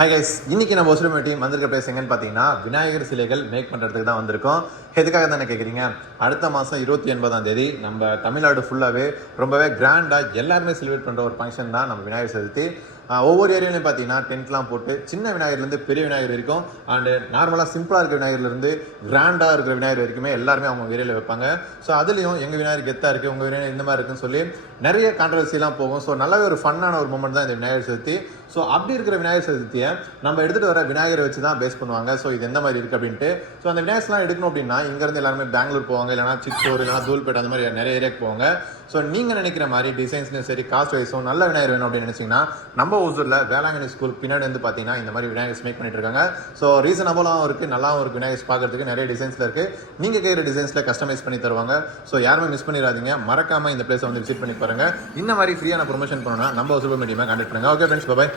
Hi guys, இன்னைக்கு நம்ம ஒசுரமை team வந்திருக்க பிளேஸ் எங்கன்னு பார்த்தீங்கன்னா விநாயகர் சிலைகள் மேக் பண்ணுறதுக்கு தான் வந்திருக்கோம். எதுக்காக தானே கேட்குறீங்க? அடுத்த மாதம் 29ஆம் தேதி நம்ம தமிழ்நாடு ஃபுல்லாகவே ரொம்பவே கிராண்டாக எல்லாருமே செலிப்ரேட் பண்ணுற ஒரு ஃபங்க்ஷன் தான் நம்ம விநாயகர் சதுர்த்தி. ஒவ்வொரு ஏரியாலையும் பார்த்தீங்கன்னா டென்ட்லாம் போட்டு சின்ன விநாயகர்லேருந்து பெரிய விநாயகர் இருக்கும். அண்டு நார்மலாக சிம்பிளாக இருக்கிற விநாயகர்லேருந்து கிராண்டாக இருக்கிற விநாயகர் வரைக்குமே எல்லாருமே அவங்க ஏரியாவில் வைப்பாங்க. ஸோ அதுலேயும் எங்கள் விநாயகர் கெத்தாக இருக்குது, உங்கள் விநாயகர் இந்த மாதிரி இருக்குன்னு சொல்லி நிறைய கான்ட்ரவர்சிலாம் போகும். ஸோ நல்லாவே ஒரு ஃபன்னான ஒரு மூமெண்ட் தான் இந்த விநாயகர் சதுர்த்தி. ஸோ அப்படி இருக்கிற விநாயகர் சதுர்த்தியை நம்ம எடுத்துகிட்டு வர விநாயகரை வச்சு தான் பேஸ் பண்ணுவாங்க. ஸோ இது எந்த மாதிரி இருக்குது அப்படின்ட்டு. ஸோ அந்த விநாயகர்ஸ்லாம் எடுக்கணும் அப்படின்னா இங்கேருந்து எல்லாருமே பெங்களூர் போவாங்க, இல்லைனா சித்தூர், இல்லைனா தூல்பேட், அந்த மாதிரி நிறைய ஏரியாவுக்கு போவாங்க. ஸோ நீங்கள் நினைக்கிற மாதிரி டிசைன்ஸ்லையும் சரி, காஸ்ட் வைஸும் நல்ல விநாயகர் வேணும் அப்படின்னு நினச்சிங்கன்னா நம்ம ஊரில் வேளாங்கண்ணி ஸ்கூல் பின்னாடி வந்து பார்த்தீங்கன்னா இந்த மாதிரி விநாயகர்ஸ் மேக் பண்ணிட்டு இருக்காங்க. ஸோ ரீசனபுளாகவும் இருக்குது, நல்லாவும் இருக்குது. விநாயகர்ஸ் பார்க்கறதுக்கு நிறைய டிசைன்ஸில் இருக்குது. நீங்கள் கேட்குற டிசைன்ஸில் கஸ்டமைஸ் பண்ணி தருவாங்க. ஸோ யாருமே மிஸ் பண்ணிடாதீங்க, மறக்காமல் இந்த பிளேஸை வந்து விசிட் பண்ணி பாருங்கள். இந்த மாதிரி ஃப்ரீயான ப்ரொமோஷன் பண்ணணும்னா நம்ம ஒசுரமை டீமை கான்டாக்ட் பண்ணுங்கள். ஓகே ஃப்ரெண்ட்ஸ், பாய்.